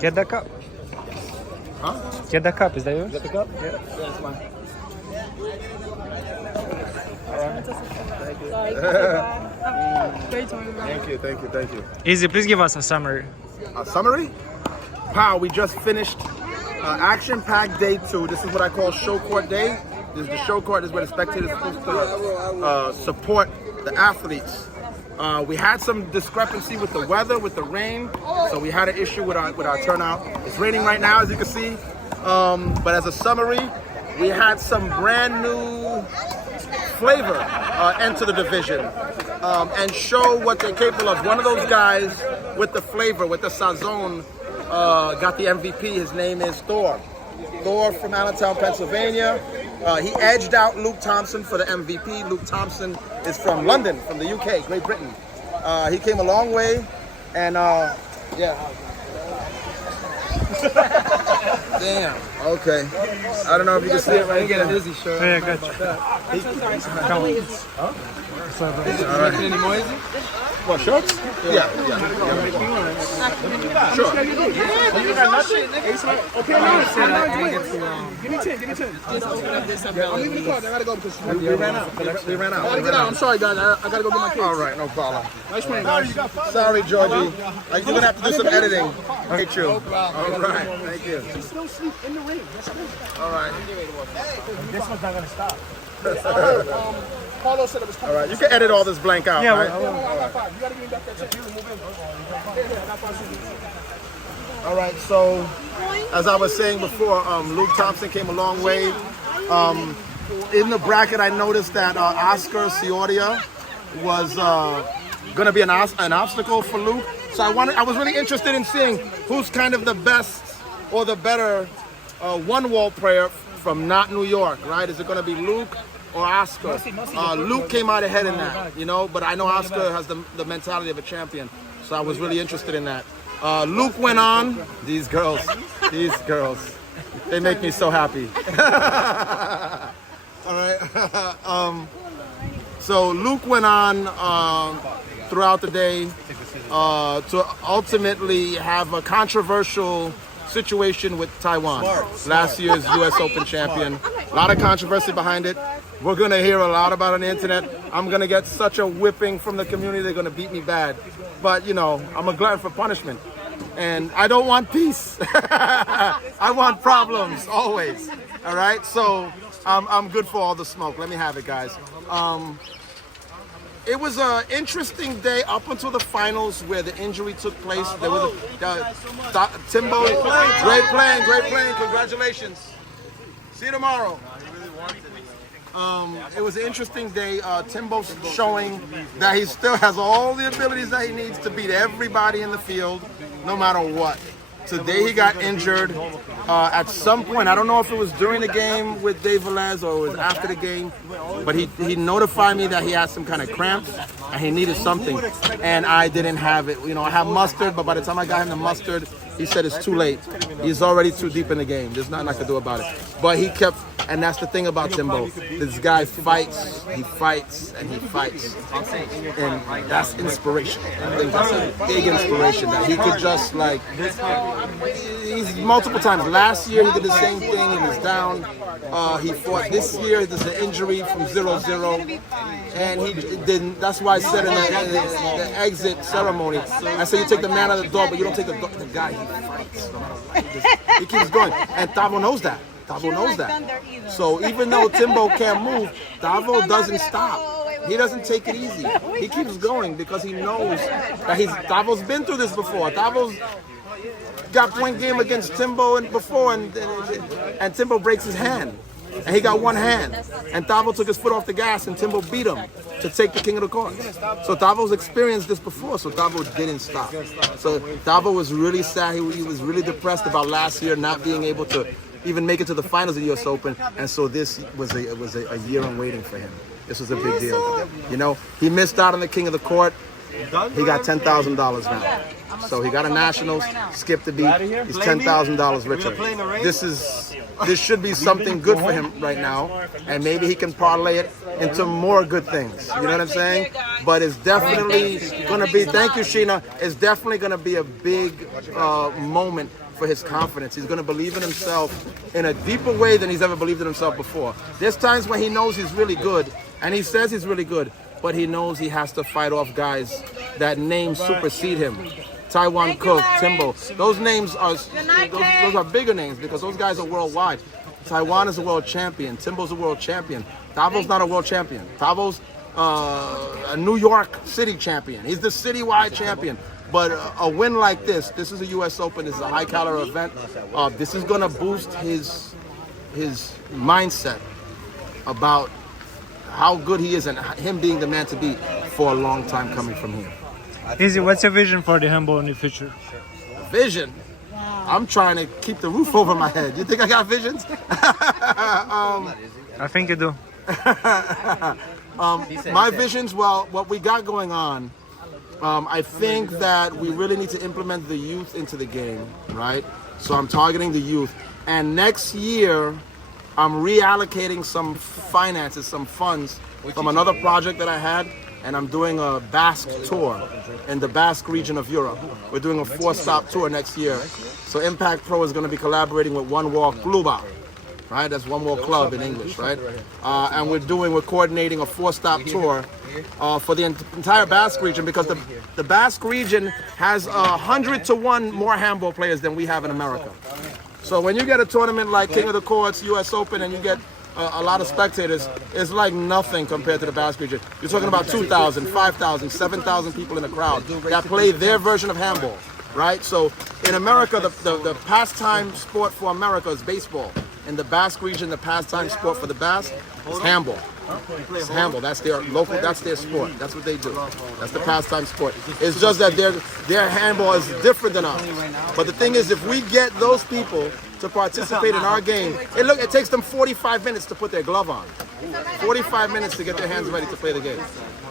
Get the cup. Huh? Get the cup. Is that yours? Get the cup? Yeah. Yeah, it's mine. Thank you. Easy, please give us a summary. A summary? Pow, we just finished action-packed day 2. This is what I call show court day. This is the show court. This is where the spectators are supposed to support the athletes. We had some discrepancy with the weather, with the rain, so we had an issue with our turnout. It's raining right now, as you can see. But as a summary, we had some brand new flavor enter the division and show what they're capable of. One of those guys with the flavor, with the sazon, got the MVP. His name is Thor. Thor from Allentown, Pennsylvania. He edged out Luke Thompson for the MVP. Luke Thompson is from London, from the UK, Great Britain. He came a long way, and yeah. Damn. Okay. I don't know if you can see it right here. Dizzy shirt. Yeah, good. Come on. All right. Any more easy? What, shorts? Yeah. Sure. You got nothing? Okay, give me 10. I'm leaving the car. I gotta go because we ran out. I gotta get out. I'm sorry, guys. I gotta go get my kids. All right, no problem. Nice playing, guys. Sorry, Georgie. You're gonna have to do some editing. Hate you. All right, thank you. Still sleep in the rain. All right. This one's not gonna stop. Carlos said it was coming. All right, you can edit all this blank out, Yeah, right? I got 5. You gotta give me back that check. You move in. Yeah, I got 5. All right, so as I was saying before, Luke Thompson came a long way. In the bracket, I noticed that Oscar Ciodia was going to be an obstacle for Luke. So I was really interested in seeing who's kind of the best or the better one-wall player from not New York, right? Is it going to be Luke or Oscar? Luke came out ahead in that, but I know Oscar has the mentality of a champion. So I was really interested in that. Luke went on. These girls, they make me so happy. All right. So Luke went on throughout the day to ultimately have a controversial situation with Taiwan. Last year's U.S. Open champion. A lot of controversy behind it. We're going to hear a lot about it on the internet. I'm going to get such a whipping from the community. They're going to beat me bad. But, I'm a glutton for punishment. And I don't want peace. I want problems, always. All right? So I'm good for all the smoke. Let me have it, guys. It was an interesting day up until the finals where the injury took place. There was Timbo. Great playing. Congratulations. See you tomorrow. It was an interesting day. Timbo showing that he still has all the abilities that he needs to beat everybody in the field, no matter what. Today he got injured at some point. I don't know if it was during the game with Dave Velez or it was after the game, but he notified me that he had some kind of cramps and he needed something, and I didn't have it. I have mustard, but by the time I got him the mustard, he said it's too late. He's already too deep in the game. There's nothing I can do about it. But he kept, and that's the thing about Timbo. This guy fights, and he fights. And that's inspiration. I think that's a big inspiration that he could just he's multiple times. Last year he did the same thing. He was down. He fought this year. There's an injury from 0-0. And he didn't. That's why I said in the exit ceremony, I said you take the man out of the door, but you don't take the guy. He fights. He keeps going. And Tavo knows that. So even though Timbo can't move, Tavo doesn't stop. He doesn't take it easy. He keeps going because he knows that Tavo's been through this before. Tavo's got point game against Timbo and Timbo breaks his hand. And he got one hand. And Tavo took his foot off the gas and Timbo beat him to take the king of the courts. So Tavo's experienced this before, so Tavo didn't stop. So Tavo was really sad. He was really depressed about last year not being able to even make it to the finals of the U.S. Open. And so this was a year in waiting for him. This was a big deal. He missed out on the king of the court. He got $10,000 now. So he got a nationals, skipped the beat. He's $10,000 richer. This should be something good for him right now, and maybe he can parlay it into more good things. You know what I'm saying? But it's definitely going to be. Thank you, Sheena. It's definitely going to be a big moment for his confidence. He's going to believe in himself in a deeper way than he's ever believed in himself before. There's times when he knows he's really good, and he says he's really good, but he knows he has to fight off guys that names supersede him. Taiwan Cook, Timbo. Those names are those are bigger names because those guys are worldwide. Taiwan is a world champion. Timbo's a world champion. Tavo's not a world champion. Tavo's a New York City champion. He's the citywide champion. But a win like this is a U.S. Open. This is a high-caliber event. This is going to boost his mindset about how good he is and him being the man to beat for a long time coming from here. Izzy, what's your vision for the handball in the future? Vision? I'm trying to keep the roof over my head. You think I got visions? I think you do. My visions, well, what we got going on, I think that we really need to implement the youth into the game, right? So I'm targeting the youth. And next year, I'm reallocating some finances, some funds from another project that I had, and I'm doing a Basque tour in the Basque region of Europe. We're doing a 4-stop tour next year. So Impact Pro is going to be collaborating with One Walk Cluba, right? That's One Walk Club in English, right? And we're coordinating a 4-stop tour for the entire Basque region because the Basque region has 100 to 1 more handball players than we have in America. So when you get a tournament like King of the Courts, U.S. Open, and you get a lot of spectators, it's like nothing compared to the Basque region. You're talking about 2,000, 5,000, 7,000 people in the crowd that play their version of handball, right? So in America, the pastime sport for America is baseball. In the Basque region, the pastime sport for the Basque is handball. It's handball. That's their local. That's their sport. That's what they do. That's the pastime sport. It's just that their handball is different than ours. But the thing is, if we get those people to participate in our game, it takes them 45 minutes to put their glove on. 45 minutes to get their hands ready to play the game.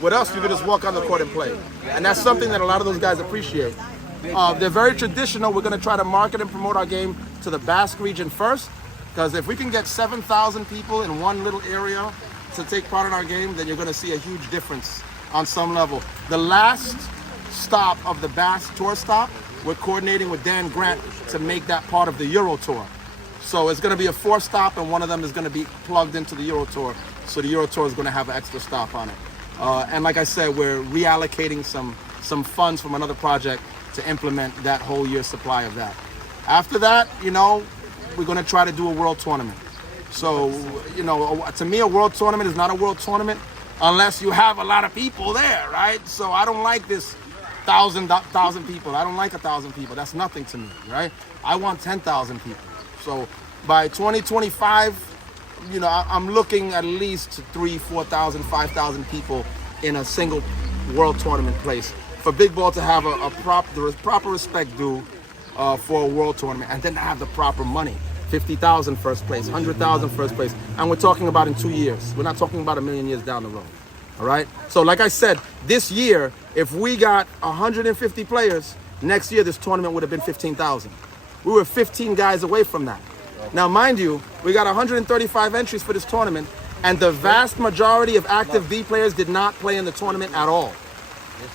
With us, you can just walk on the court and play. And that's something that a lot of those guys appreciate. They're very traditional. We're going to try to market and promote our game to the Basque region first, because if we can get 7,000 people in one little area to take part in our game, then you're going to see a huge difference on some level. The last stop of the Basque Tour stop, we're coordinating with Dan Grant to make that part of the Euro Tour. So it's going to be a 4-stop, and one of them is going to be plugged into the Euro Tour. So the Euro Tour is going to have an extra stop on it. And like I said, we're reallocating some funds from another project to implement that whole year's supply of that. After that, we're going to try to do a world tournament. So, to me, a world tournament is not a world tournament unless you have a lot of people there, right? So I don't like this 1,000 people. I don't like 1,000 people. That's nothing to me, right? I want 10,000 people. So by 2025, I'm looking at least 3,000, 4,000, 5,000 people in a single world tournament place for Big Ball to have the proper respect due for a world tournament, and then to have the proper money. 50,000 first place, 100,000 first place, and we're talking about in 2 years. We're not talking about a million years down the road, all right? So like I said, this year, if we got 150 players, next year this tournament would have been 15,000. We were 15 guys away from that. Now, mind you, we got 135 entries for this tournament, and the vast majority of active B players did not play in the tournament at all.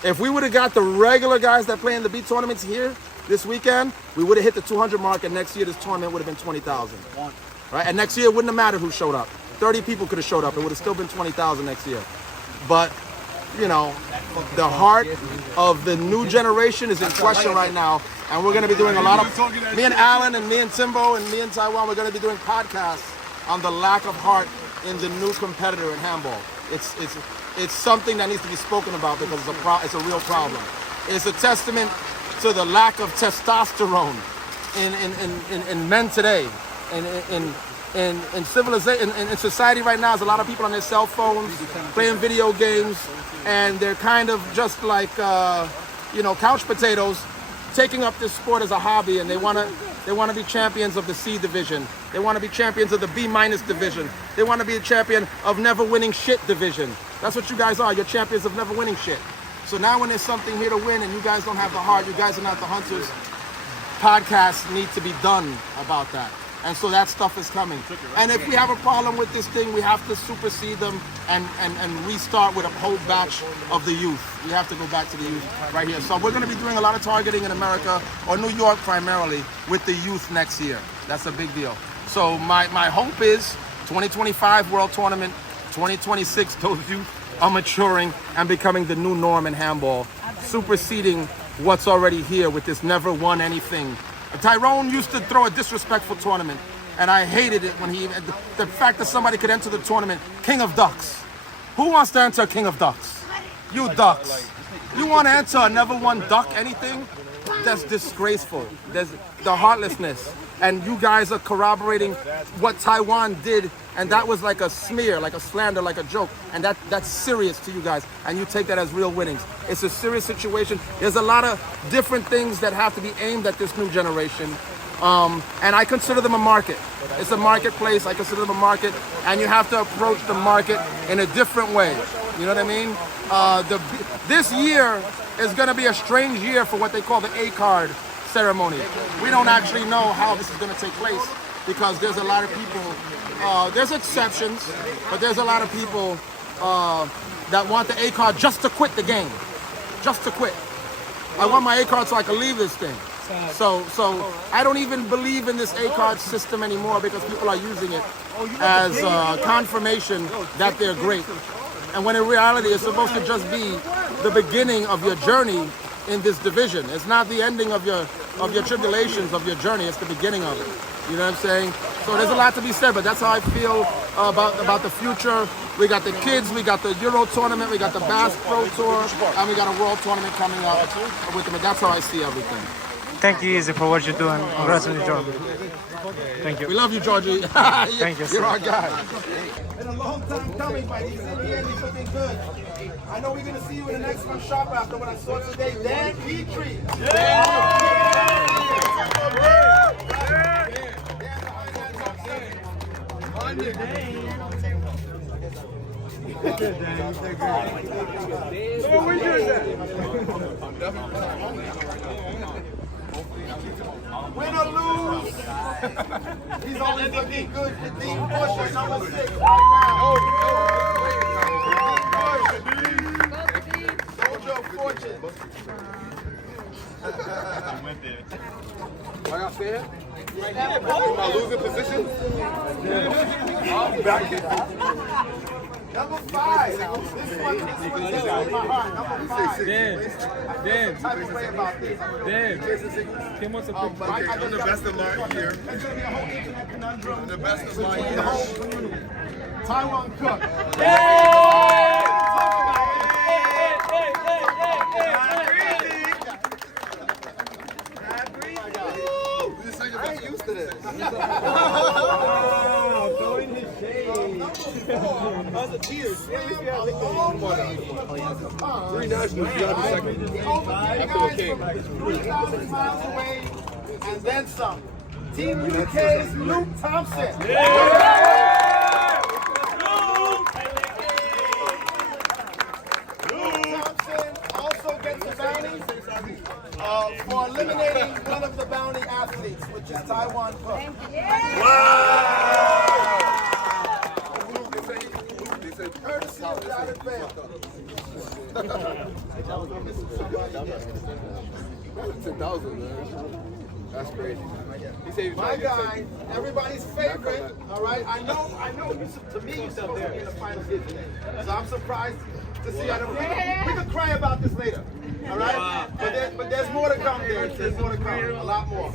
If we would have got the regular guys that play in the B tournaments here this weekend, we would have hit the 200 mark, and next year this tournament would have been 20,000. Right? And next year it wouldn't have mattered who showed up. 30 people could have showed up. It would have still been 20,000 next year. But, the heart of the new generation is in question right now, and we're going to be doing a lot of, me and Alan and me and Timbo and me and Taiwan, we're going to be doing podcasts on the lack of heart in the new competitor in handball. It's something that needs to be spoken about because it's a real problem. It's a testament to the lack of testosterone in men today, in civilization, in society right now. There's a lot of people on their cell phones playing video games, and they're kind of just like couch potatoes, taking up this sport as a hobby, and they want to be champions of the C division. They want to be champions of the B- division. They want to be a champion of never winning shit division. That's what you guys are. You're champions of never winning shit. So now when there's something here to win and you guys don't have the heart, you guys are not the hunters, podcasts need to be done about that. And so that stuff is coming. And if we have a problem with this thing, we have to supersede them and restart with a whole batch of the youth. We have to go back to the youth right here. So we're going to be doing a lot of targeting in America, or New York primarily, with the youth next year. That's a big deal. So my hope is 2025 World Tournament, 2026, those youth are maturing and becoming the new norm in handball, superseding what's already here with this never won anything. Tyrone used to throw a disrespectful tournament, and I hated it when the fact that somebody could enter the tournament, King of Ducks. Who wants to enter King of Ducks? You Ducks. You want to enter a never won duck anything? That's disgraceful. There's the heartlessness. And you guys are corroborating what Taiwan did, and that was like a smear, like a slander, like a joke. And that's serious to you guys, and you take that as real winnings. It's a serious situation. There's a lot of different things that have to be aimed at this new generation. And I consider them a market. It's a marketplace. I consider them a market, and you have to approach the market in a different way. You know what I mean? This year is going to be a strange year for what they call the A card ceremony. We don't actually know how this is going to take place because there's a lot of people, there's exceptions, but there's a lot of people that want the A card just to quit the game, just to quit. I want my A card so I can leave this thing. So I don't even believe in this A card system anymore because people are using it as confirmation that they're great. And when in reality, it's supposed to just be the beginning of your journey in this division. It's not the ending of your tribulations of your journey. It's the beginning of it. You know what I'm saying? So there's a lot to be said, but that's how I feel about the future. We got the kids, we got the Euro tournament, we got the Bass Pro Tour, and we got a World Tournament coming up with them. And that's how I see everything. Thank you, Izzy, for what you're doing. Congrats on your job. Thank you. We love you, Georgie. Thank you, You're our guy. Been a long time coming, but he's in here and he's looking good. I know we're going to see you in the next one shop after what I saw today. Dan Petrie. Win or lose, he's always looking good. Deep Bush is number 6 right now. Soldier of Fortune. I got fair? Am I losing position? Number 5. This one is my heart. Number 5. Dan. How do you play about this? Dan. Kim wants to put I'm the best of my year. It's going to be a whole internet conundrum. The best of my between the year. whole community. Taiwan Cook. I ain't used to this. Throwing his shade. That's the tears. 3 nationals, you gotta be second. After the king. 3,000 miles away and then some. Team UK's Luke Thompson. Thompson also gets a bounty for eliminating one of the bounty athletes, which is Taiwan Cook. Courtesy of Dallas Bale. That's crazy. He said he was My trying to get guy, everybody's favorite. All right, I know. To me, you're supposed to be in the finals here today, so I'm surprised to see. We could cry about this later. All right, but there's more to come. There's more to come. A lot more.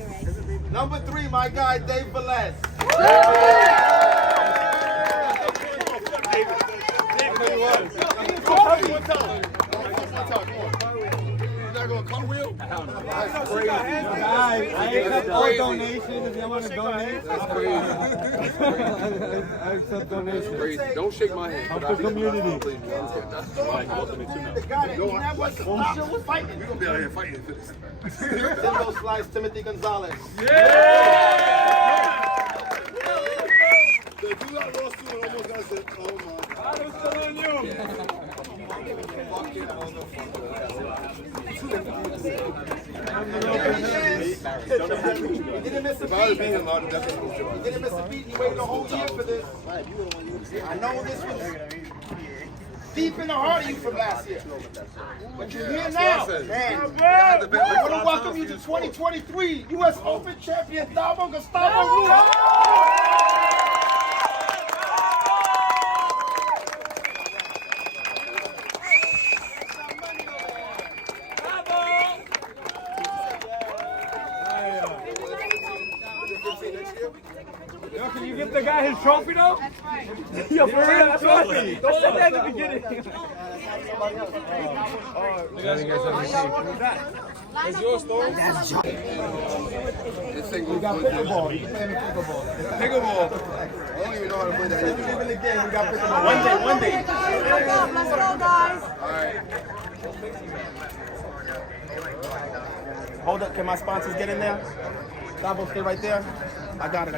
Number 3, my guy, Dave Velez. You're not going to come wheel? That's crazy. I accept all donations if you want to donate. That's crazy. I accept donations. Crazy. Don't shake my hand. Help the community. The guy that he never stopped fighting. We're going to be out here fighting for this. Single slice, Timothy Gonzalez. The dude I lost to almost got said, oh my God. I was telling you. He didn't miss a beat. He didn't miss a beat. He waited a whole year for this. I know this was deep in the heart of you from last year. But you're here now. Man, I want to welcome you to 2023 U.S. Open champion Gustavo Rivera. Yo, can you give the guy his trophy though? Yo, for real, that's trophy. Don't say that at the beginning. It's yours, though. It's pickleball. Pickleball. I don't even know how to play that. In the game, we got pickleball. One day. Let's go, guys. All right. Hold up, can my sponsors get in there? Gustavo, stay right there. I got it.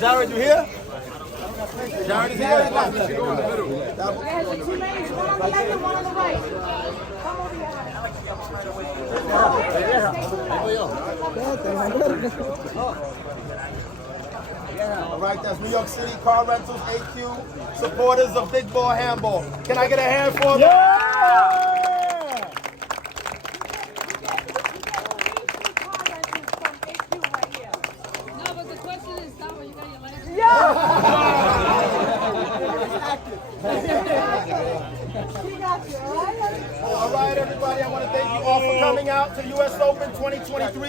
Jared, you here? Jared is here? There's two ladies, one on the left and one on the right. Come over here. All right, that's New York City Car Rentals, AQ, supporters of Big Ball Handball. Can I get a hand for them? No, but the question is, Tom, you got your license? She got you, all right? All right, everybody, I want to thank you all for coming out to the U.S. Open 2023.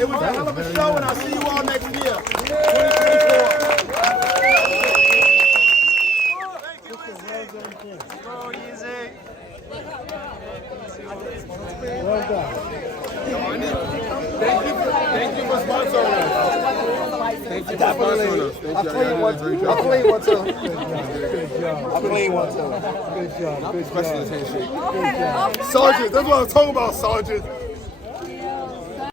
It was a hell of a show, and I'll see you all next year, 2024. Go easy. Thank you for sponsoring us. Thank you for sponsoring us. I'll clean one too. Especially this handshake. Sergeant, that's what I'm talking about, Sergeant.